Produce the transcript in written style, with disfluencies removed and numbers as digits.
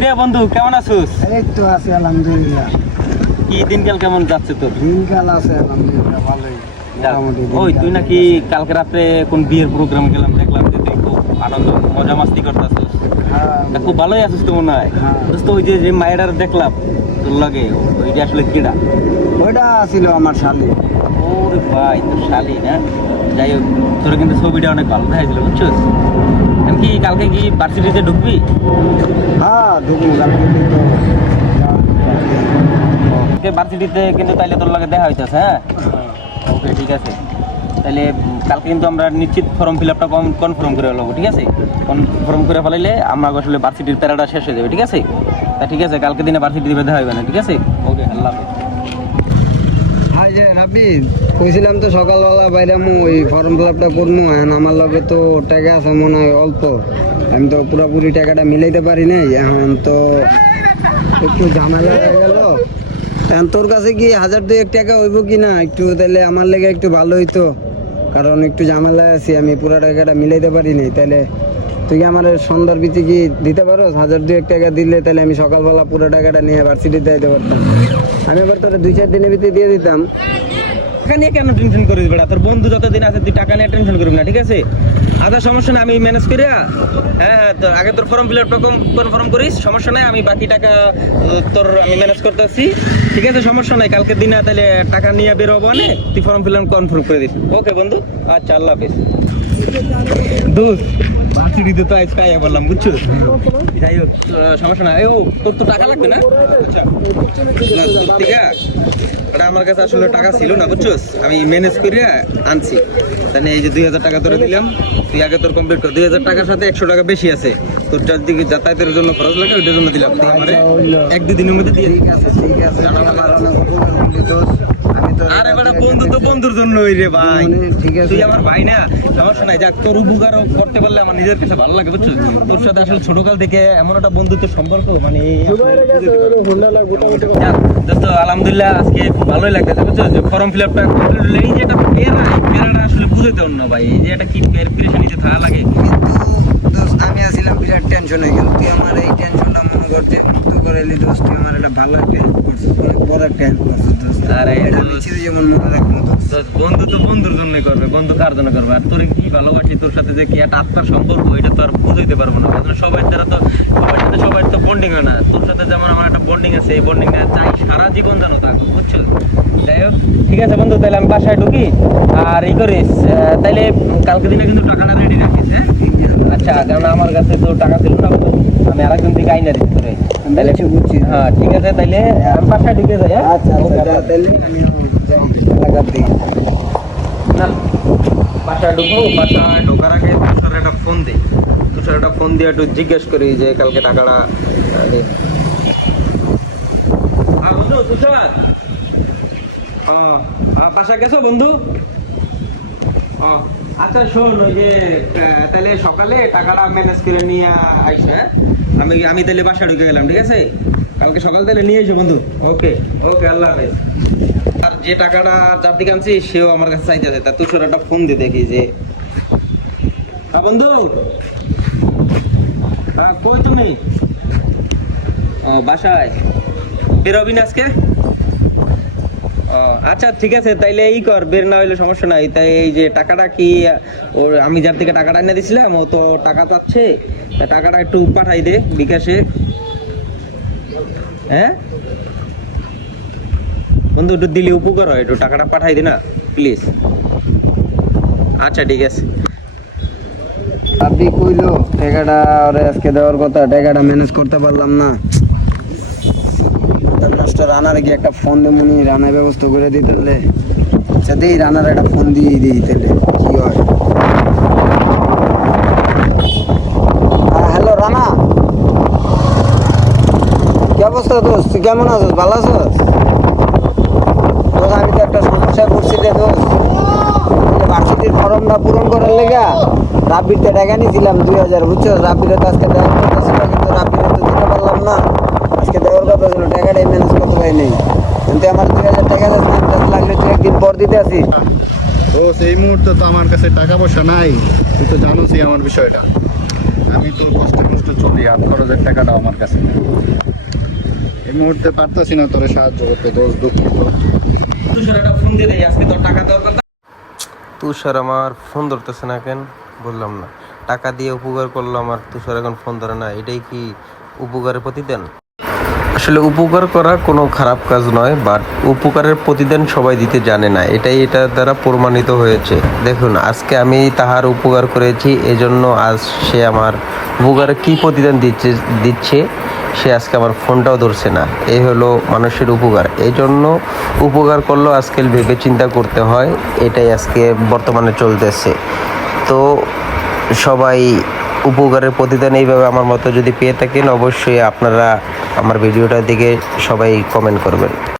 কিরে বন্ধু কেমন আছিস? এই তো আছে আলহামদুলিল্লাহ। কি দিনকাল কেমন যাচ্ছে তোর? দিনকাল আছে আলহামদুলিল্লাহ ভালোই। মোটামুটি ওই দিনকাল তুই নাকি কালকে রাত্রে কোন বিয়ের প্রোগ্রাম গেলাম, দেখলাম যে তুই খুব আনন্দ মজা মাস্তি করতেছিস। হ্যাঁ, তা খুব ভালোই আছিস তো মনে হয়। হ্যাঁ। দোস্ত ওই যে যে মায়েরার দেখলাম তোর লাগে, ওইটা আসলে কিডা? ওইটা ছিল আমার শালি। ওরে ভাই তোর শালি না? যাই হোক, তোর কিন্তু ছবিটা অনেক ভালো দেখাইছিল বুঝছিস। আমি কি কালকে কি ভার্সিটিতে ঢুকবি? হ্যাঁ দেখুন কালকে তো ভার্সিটিতে কিন্তু তাইলে তোর লাগে দেখা হইতেছে। হ্যাঁ ওকে ঠিক আছে, তাহলে কালকে কিন্তু আমরা নিশ্চিত ফর্ম ফিল আপটা কনফার্ম করে নেবো, ঠিক আছে? কনফার্ম করে ফেলাইলে আমরা আসলে ভার্সিটির প্যারাটা শেষ হয়ে যাবে, ঠিক আছে? তা ঠিক আছে, কালকে দিনে ভার্সিটি দিবে দেখা হবে না, ঠিক আছে? ওকে আল্লাহ হাফেজ। এই যে রাবি কইছিলাম তো সকালবেলা বাইরামু ওই ফর্ম ফিল আপটা করবো। এখন আমার লগে তো টাকা আছে মনে হয় অল্প, আমি তো পুরোপুরি টাকাটা মিলাইতে পারি নাই। এখন তো একটু ঝামেলা হয়ে গেল। এখন তোর কাছে কি 1000-2000 টাকা হইব কি না একটু, তাহলে আমার লেগে একটু ভালো হইতো, কারণ একটু ঝামেলায় আছি, আমি পুরো টাকাটা মিলাইতে পারি নাই। তাহলে তুই কি আমার সন্ধ্যার ভিতরে কি দিতে পারো? 1000-2000 টাকা দিলে তাহলে আমি সকালবেলা পুরো টাকাটা নিয়ে ভার্সিটিতে যাইতে পারতাম। আমি আবার তোর 2-4 দিনের ভিতরে দিয়ে দিতাম। টাকা নিয়ে কেন টেনশন করিস বেটা? তোর বন্ধু যতদিন আছে তুই টাকা নিয়ে টেনশন করবি না, ঠিক আছে? আধা সমস্যা না, আমি ম্যানেজ করি। হ্যাঁ হ্যাঁ, তো আগে তোর ফর্ম ফিল আপটা কনফার্ম করিস, সমস্যা নাই। আমি বাকি টাকা তোর আমি ম্যানেজ করতে আসছি, ঠিক আছে? সমস্যা নাই, কালকে দিনে তাহলে টাকা নিয়ে বেরোবো না, তুই ফর্ম ফিল আপ কনফার্ম করে দিস। ওকে বন্ধু, আচ্ছা আল্লাহ হাফিজ। দোস্ত ভার্সিটিতে তো আজকে আইয়া বললাম বুঝছো। যাই হোক সমস্যা নাই। ও তোর তো টাকা লাগবে না? আচ্ছা ঠিক আছে, এটা আমার কাছে আসলে টাকা ছিল না বুঝছোস, আমি ম্যানেজ করে আনছি। তাহলে এই যে 2000 টাকা তোরে দিলাম, তুই আগে তোর কমপ্লিট কর। 2000 টাকার সাথে 100 টাকা বেশি আছে, তোর যার দিকে যাতায়াতের জন্য খরচ লাগে ওইটার জন্য দিলাম। তুই আমারে 1-2 দিনের মধ্যে দিয়ে দিবি। ঠিক আছে ঠিক আছে, আমার অনেক উপকার করলি দোস্ত। আমি তো আরে বেটা, বন্ধু তো বন্ধুর জন্যই রে ভাই। ঠিক আছে। তুই আমার ভাই না, সমস্যা নাই। যাক, তোর উপকার করতে পারলে আমার নিজের কাছে ভালো লাগে বুঝছো। তোর সাথে আসলে ছোটকাল থেকে এমন একটা বন্ধুত্বের সম্পর্ক, মানে যাক, দোস্ত আলহামদুলিল্লাহ আজকে খুব ভালোই লাগতেছে বুঝছো। যে ফর্ম ফিল আপটা কমপ্লিট হলো, এই যে একটা পেরাটা আসলে বুঝাইতে অন্য ভাই, এই যে একটা কি প্রিপারেশন নিতে থাকা লাগে। কিন্তু দোস্ত আমি আসছিলাম বিরাট টেনশনে, কিন্তু তুই আমার এই টেনশনটা মনে করতে মুক্ত করে এলি দোস্ত। তুই আমার একটা ভালো একটা হেল্প করছিস, অনেক বড় একটা হেল্প করছিস দোস্ত। আরে এটা আমি চিরজীবন মনে রাখবো দোস্ত। দোস্ত, বন্ধু তো বন্ধুর জন্যই করবে, বন্ধু কার জন্য করবে? আর তোর কি ভালোবাসি, তোর সাথে যে কি একটা আত্মার সম্পর্ক, এটা তো আর বুঝাইতে পারবো না। আসলে সবার দ্বারা তো সবার সাথে সবার তো বন্ডিং হয় না। তোর সাথে যেমন আমার একটা বন্ডিং আছে, এই বন্ডিংটা চাই সারা জীবন যেন থাকবো বুঝছো। যাই হোক ঠিক আছে বন্ধু, তাহলে আমি বাসায় ঢুকি আর ই করিস। তাইলে কালকে দিনে কিন্তু টাকাটা রেডি রাখিস। হ্যাঁ আচ্ছা, কারণ আমার কাছে তো টাকা ছিল না, আমি আরেকজন থেকে আইনা দিচ্ছি তোরে। তাহলে বুঝছি। হ্যাঁ ঠিক আছে, তাইলে আমি বাসায় ঢুকে যাই। হ্যাঁ আচ্ছা আচ্ছা, তাহলে আমি এলাকার দিকে না, বাসায় ঢুকবো, বাসায় ঢোকার আগে তুষার একটা ফোন দিই। তুষার একটা ফোন দিয়ে একটু জিজ্ঞেস করি যে কালকে টাকাটা বন্ধু তুষার, বাসায় গেছো বন্ধু? আচ্ছা শোন, ওই যে তাহলে সকালে টাকাটা ম্যানেজ করে নিয়ে আসো। হ্যাঁ আমি তাহলে বাসায় ঢুকে গেলাম, ঠিক আছে? কালকে সকাল তাহলে নিয়ে এসো বন্ধু। ওকে ওকে, আল্লাহ হাফেজ। আর যে টাকাটা যার দিকে আনছি সেও আমার কাছে চাইতেছে, তা তুষার একটা ফোন দিয়ে দেখি যে বন্ধু কই তুমি? বাসায় বেরোবি না আজকে? আচ্ছা ঠিক আছে, তাইলে এই কর, বের না হইলে সমস্যা নাই। তাই এই যে টাকাটা কি ওর, আমি যার থেকে টাকাটা এনে দিছিলাম ও তো টাকা চাচ্ছে, টাকাটা একটু পাঠাই দে বিকাশে। হ্যাঁ বন্ধু, একটু দিলে উপকার হয়, একটু টাকাটা পাঠাই দে না প্লিজ। আচ্ছা ঠিক আছে। আপনি কইলো টাকাটা ওরে আজকে দেওয়ার কথা, টাকাটা ম্যানেজ করতে পারলাম না। নষ্ট রানার কি একটা ফোন দেবনি, রানার ব্যবস্থা করে দিতে হলে সাথেই রানার একটা ফোন দিয়ে দিই, তাহলে কি হয়। হ্যালো রানা, কি অবস্থা দোস্ত? তুই কেমন আছিস? ভালো আছিস? দোস্ত আমি তো একটা সমস্যায় পড়ছি রে দোস্ত। ভার্সিটির ফর্মটা পূরণ করার লেগা রাব্বিরতে টাকা নিয়েছিলাম 2000, বুঝছো? রাব্বিরে তো আজকে দেওয়ার কথা ছিল, কিন্তু রাব্বিরে তো দিতে পারলাম না। আজকে দেওয়ার কথা ছিল, টাকাটাই ম্যানেজ করতে পারিনি। কিন্তু আমার 2000 টাকা লাগলে তুই একদিন পর দিতে আসিস। তো সেই মুহূর্তে তো আমার কাছে টাকা পয়সা নাই, তুই তো জানোসই আমার বিষয়টা। আমি আমি তো কষ্টে কষ্টে চলি, আর খরচের টাকাটা আমার কাছে নেই। এই মুহূর্তে পারতাছি না তোরে সাহায্য করতে, দোষ দুঃখিত। তুষার একটা ফোন দিয়ে দেয়, আজকে তোর টাকা দেওয়ার কথা। তুষার আমার ফোন ধরতেছে না কেন বললাম না, টাকা দিয়ে উপকার করলো আমার, তুষার এখন ফোন ধরে না, এটাই কি উপকারের প্রতিদান? আসলে উপকার করা কোনো খারাপ কাজ নয়, বাট উপকারের প্রতিদান সবাই দিতে জানে না, এটা দ্বারা প্রমাণিত হয়েছে। দেখুন আজকে আমি তাহার উপকার করেছি, এজন্য আজ সে আমার উপকারে কী প্রতিদান দিচ্ছে সে আজকে আমার ফোনটাও ধরছে না। এই হলো মানুষের উপকার। এই জন্য উপকার করলেও আজকাল ভেবে চিন্তা করতে হয়, এটাই আজকে বর্তমানে চলতেছে। তো সবাই উপকারের প্রতিদান এইভাবে আমার মতো যদি পেয়ে থাকেন, অবশ্যই আপনারা আমার ভিডিওটার দিকে সবাই কমেন্ট করবেন।